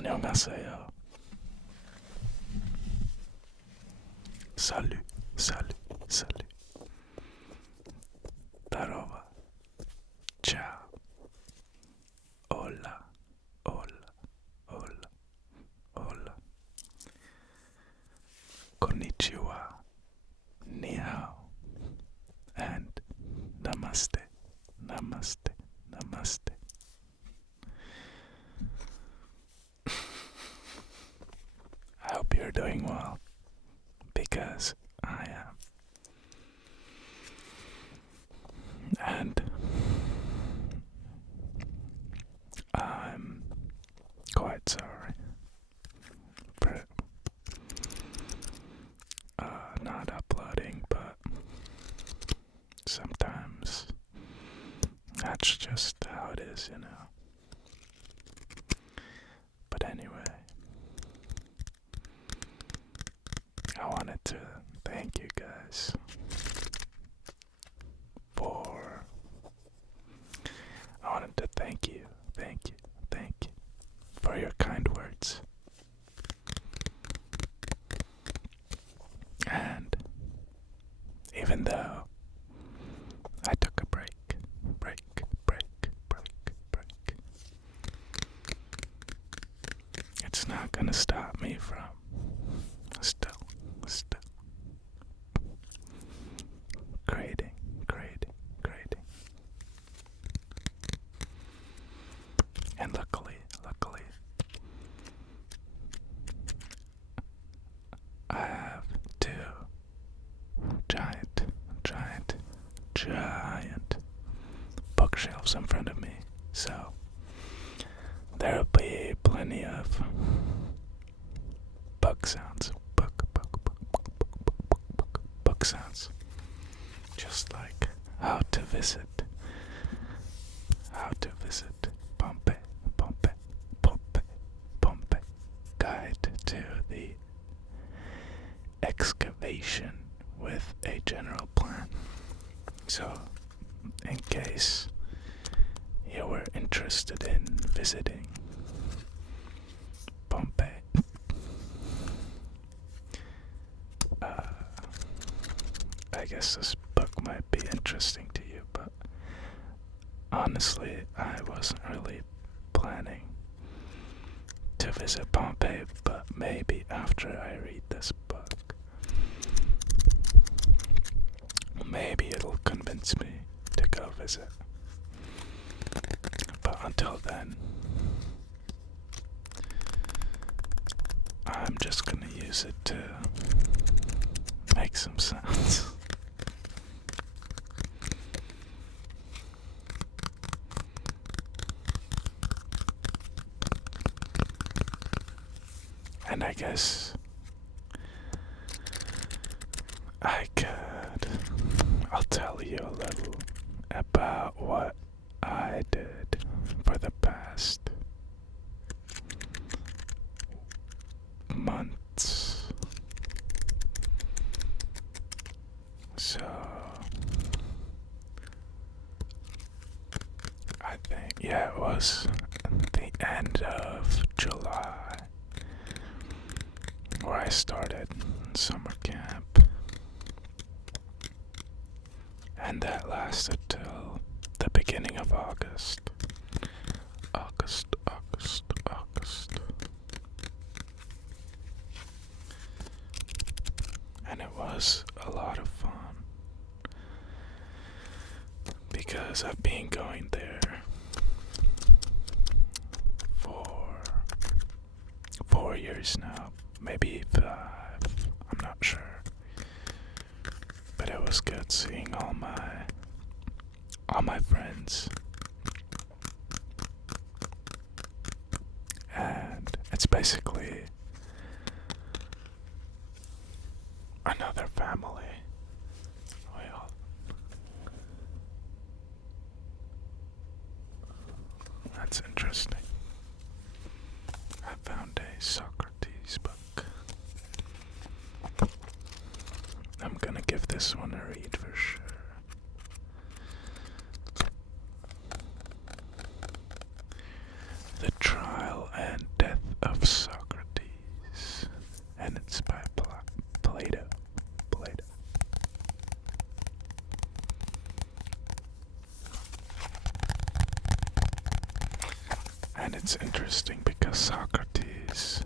안녕하세요. Salut, salut, salut. Darova. Ciao. Hola, hola, hola, hola. Konnichiwa. Ni hao. And namaste, namaste, namaste. I hope you're doing well, because I am. And I'm quite sorry for not uploading, but sometimes that's just how it is, you know. But anyway, I wanted to thank you guys for thank you for your kind words. And even though I took a break, it's not gonna stop me from still creating. And luckily, I have two giant bookshelves in front of me, so there'll be plenty of book sounds, book sounds, just like how to visit Pompeii, guide to the excavation with a general plan. So, in case you were interested in visiting Pompeii, I guess this book might be interesting to you, but honestly, I wasn't really planning to visit Pompeii, but maybe after I read this book, maybe it'll convince me to go visit. But until then, I'm just gonna use it to make some sounds. And I guess I'll tell you a little about what I did for the past months. So, I think, it was the end of July where I started summer camp. And that lasted till the beginning of August. And it was a lot of fun, because I've been going there for 4 years now, maybe 5, I'm not sure. But it was good seeing all my friends. And it's basically another family. That's interesting. I found a Socrates book. I'm gonna give this one a read for sure. The Trial and Death of it's interesting because Socrates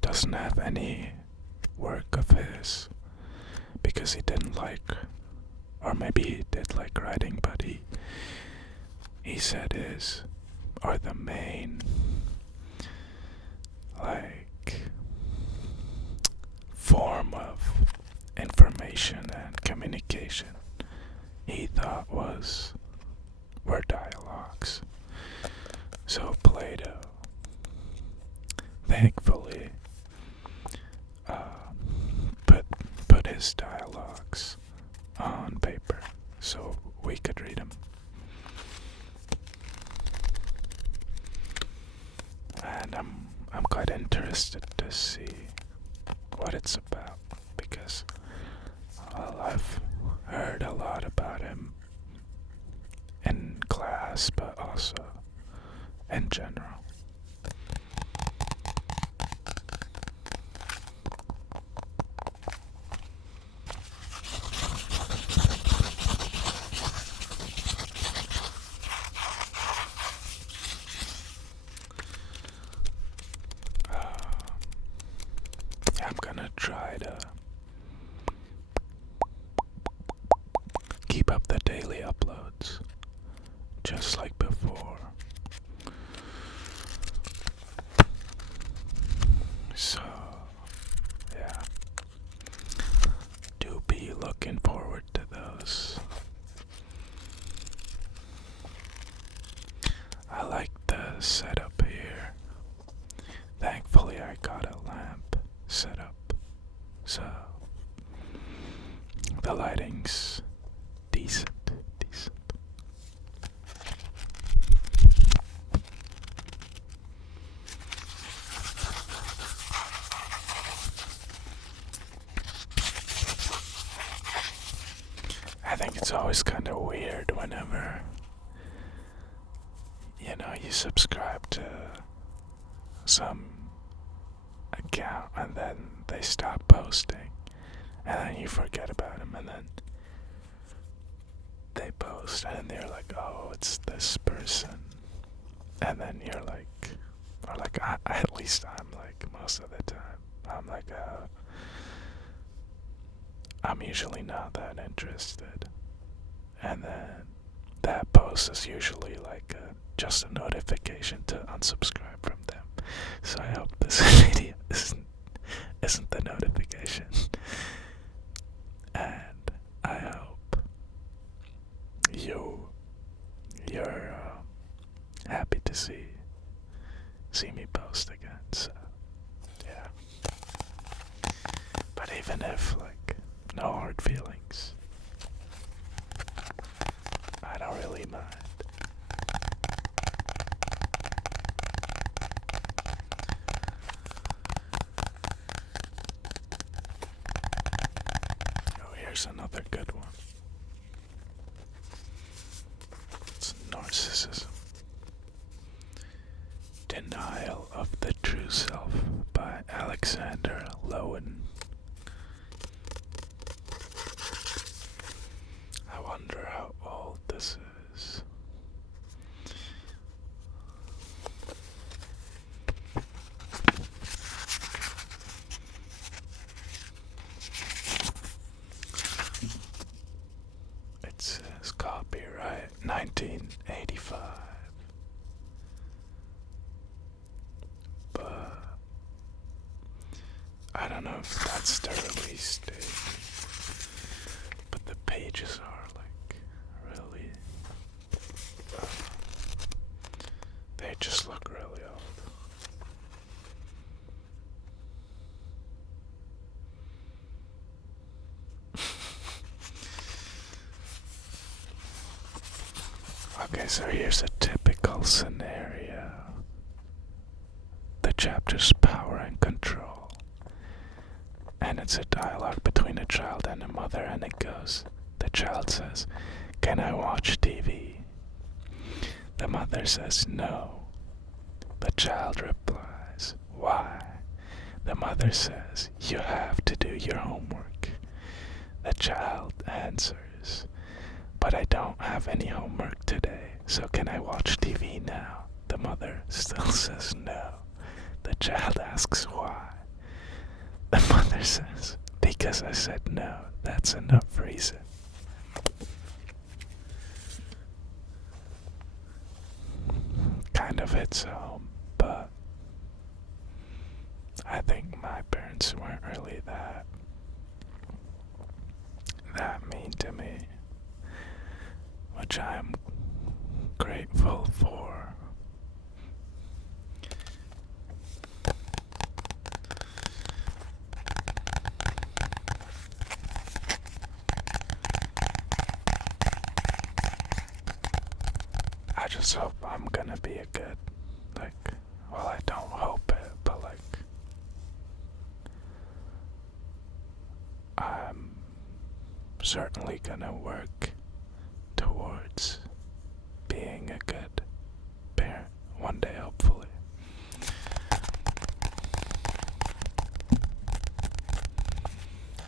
doesn't have any work of his because he didn't like, or maybe he did like writing, but he said his, or the main, like, form of information and communication he thought were dialogues. So Plato, thankfully, put his dialogues on paper so we could read them. And I'm quite interested to see what it's about because, well, I've heard a lot about him in class, but also in general. I'm gonna try to keep up the daily uploads, just like before. So, yeah, do be looking forward to those. I like the setup here. Thankfully, I got a lamp set up, so the lighting's decent. I think it's always kind of weird whenever, you subscribe to some account and then they stop posting and then you forget about them and then they post and you're like, oh, it's this person, and then you're like, or like, at least I'm like, most of the time I'm like, I'm usually not that interested, and then that post is usually like just a notification to unsubscribe from them. So I hope this video isn't the notification, and I hope you're happy to see me post again. So yeah, but even if like no hard feelings, I don't really mind. Oh, here's another good one. It's Narcissism. Denial of the True Self by Alexander Lowen. I wonder how old this is. It says copyright 1985. But I don't know if that's the release date. But the pages are like really, they just look really old. Okay, so here's a typical scenario. The chapter's power and control. And it's a dialogue between a child and a mother, and it goes, the child says, "Can I watch TV?" The mother says, "No." The child replies, "Why?" The mother says, "You have to do your homework." The child answers, "But I don't have any homework today, so can I watch TV now?" The The mother still says no. The child asks why. The mother says, because I said no. That's enough reason. Kind of hits home, but I think my parents weren't really that mean to me, which I'm grateful for. I just hope I'm gonna be a good, well, I don't hope it, but I'm certainly gonna work towards being a good parent one day, hopefully.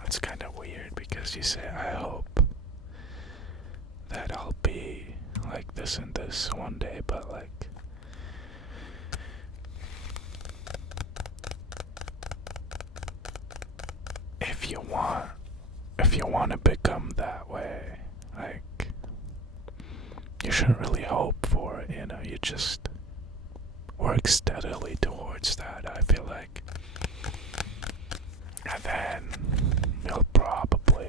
It's kind of weird because you say, I hope that I'll be like this and this one day, but if you want to become that way, you shouldn't really hope for it, you just work steadily towards that, I feel like. And then you'll probably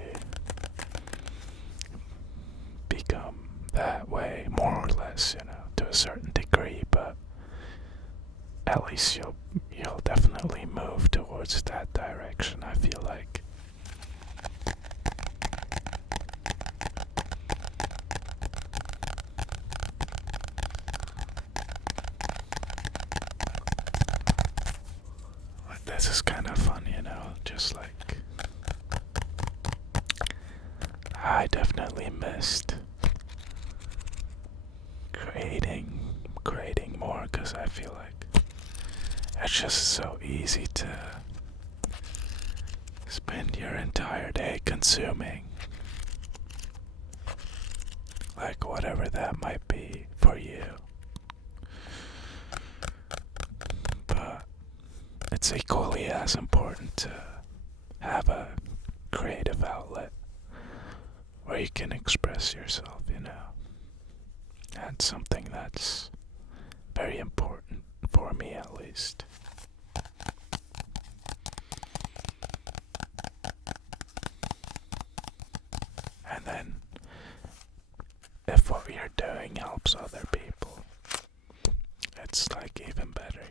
become that way, more or less, to a certain degree, but at least you'll definitely move towards that direction, I feel like. This is kind of fun, just I definitely missed creating more, because I feel like it's just so easy to spend your entire day consuming, whatever that might be for you. But it's equally as important to have a creative outlet where you can express yourself, That's something that's very important for me, at least. And then, if what you're doing helps other people, it's even better,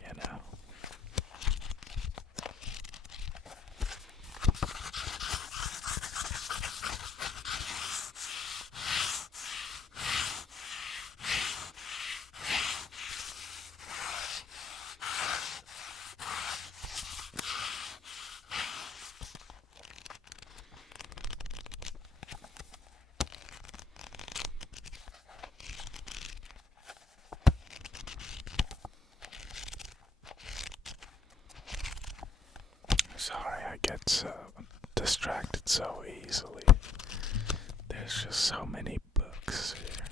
Sorry, I get so distracted so easily. There's just so many books here.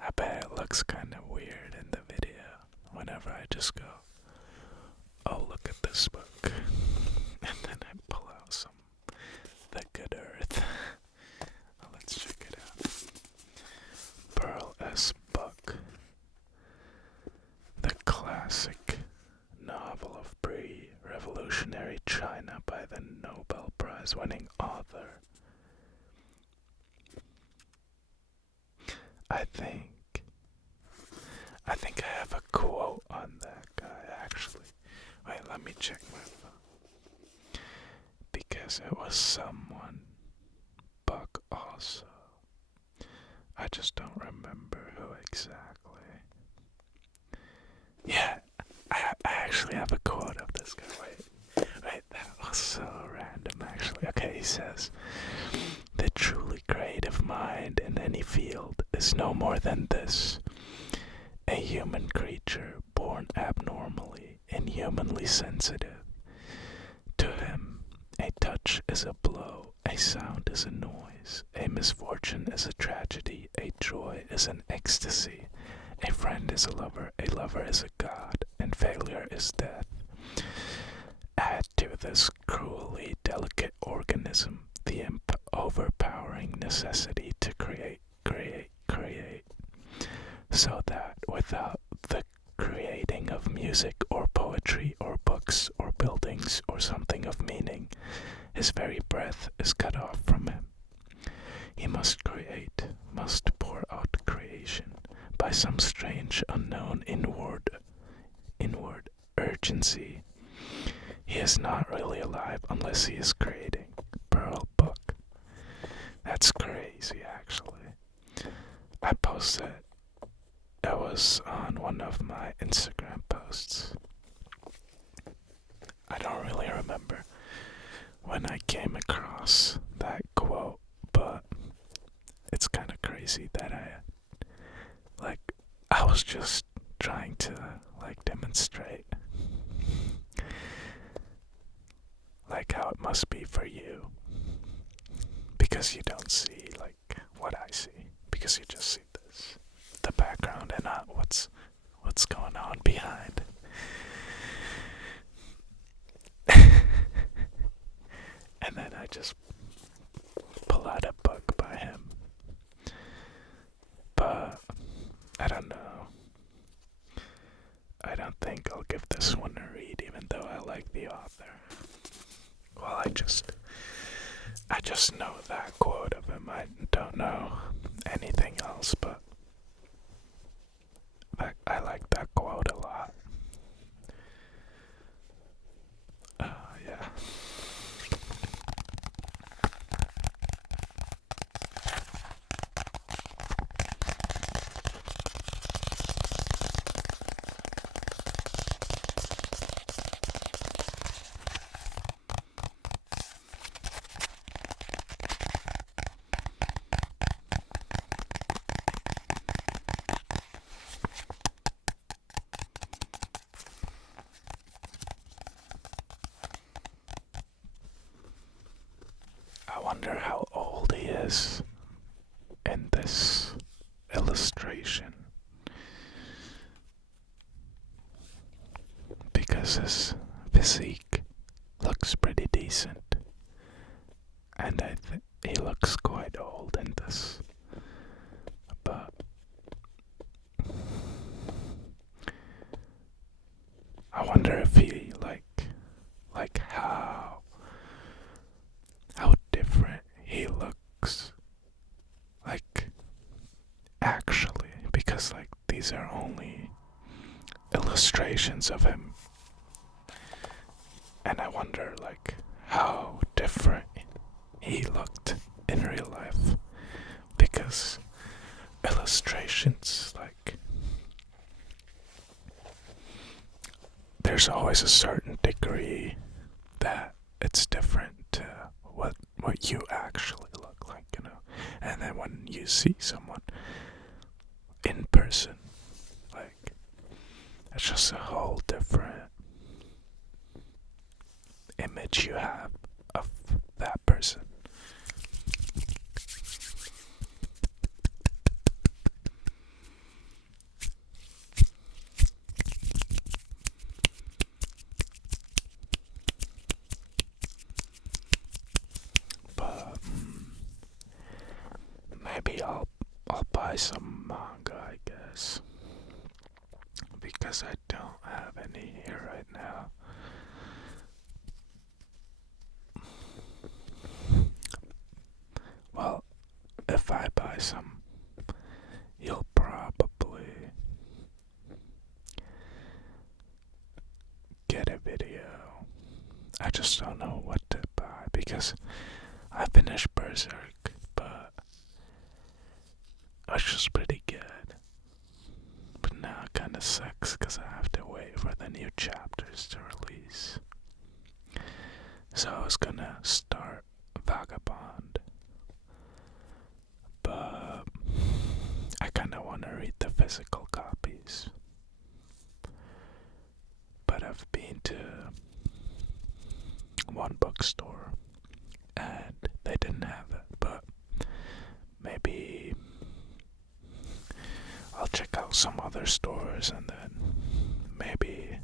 I bet it looks kind of weird in the video whenever I just go, oh, look at this book. And then I pull out The Good Earth. Let's check it out. Pearl S. Buck. The classic novel of pre-revolutionary China by the Nobel Prize-winning author. I think I have a quote on that guy, actually. Wait, let me check my phone. Because it was someone, Buck also. I just don't remember who exactly. Yeah, I actually have a quote of this guy. Wait, that was so random, actually. Okay, he says, "The truly creative mind in any field is no more than this: a human creature born abnormally, inhumanly sensitive. To him, a touch is a blow, a sound is a noise, a misfortune is a tragedy, a joy is an ecstasy, a friend is a lover is a god, and failure is death. Add to this cruelly delicate organism the overpowering necessity to create, so that without the creating of music or poetry or books or buildings or something of meaning, his very breath is cut off from him. He must create, must pour out creation by some strange unknown inward urgency. He is not really alive unless he is creating. Pearl Book. That's crazy, actually. I posted. It was on one of my Instagram posts. I don't really remember when I came across that quote, but it's kind of crazy that I was just trying to demonstrate how it must be for you, because you don't see what I see, because you just see the background and not what's going on behind. And then I just pull out a book by him, but I don't know. I don't think I'll give this one a read, even though I like the author. Well, I just know that quote of him. I don't know anything else, but I like that quote a lot. Yeah. I wonder how old he is in this illustration, because his physique looks pretty decent, and he looks quite old in this, but I wonder if he how different he looks, actually, because these are only illustrations of him, and I wonder how different he looked in real life, because illustrations there's always a certain degree that it's different to what you actually look like, and then when you see someone in person, it's just a whole different image you have of that person. But maybe I'll buy some manga, I guess, because I don't have any here right now. Well, if I buy some, you'll probably get a video. I just don't know what to buy, because I finished Berserk, but it's just pretty good. But now it kinda sucks because I have to wait for the new chapters to release. So I was gonna start Vagabond, but I kinda wanna read the physical copies. But I've been to one bookstore some other stores, and then maybe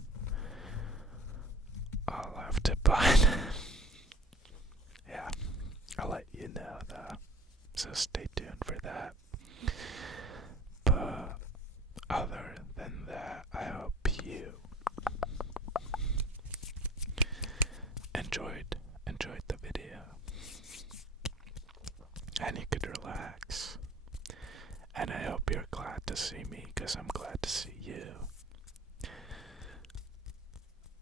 I'll have to buy them. Yeah, I'll let you know though, so stay tuned for that. But other than that, I hope you enjoyed the video, and you could relax. And I hope you're glad to see me, because I'm glad to see you.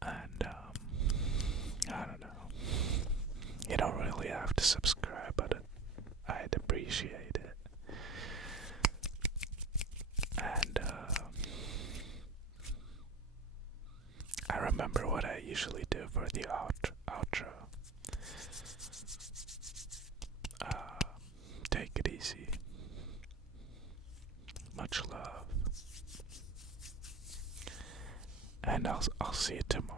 And I don't know, you don't really have to subscribe, but I'd appreciate it. And I remember what I usually do for the outro. Take it easy. Much love. And I'll see you tomorrow.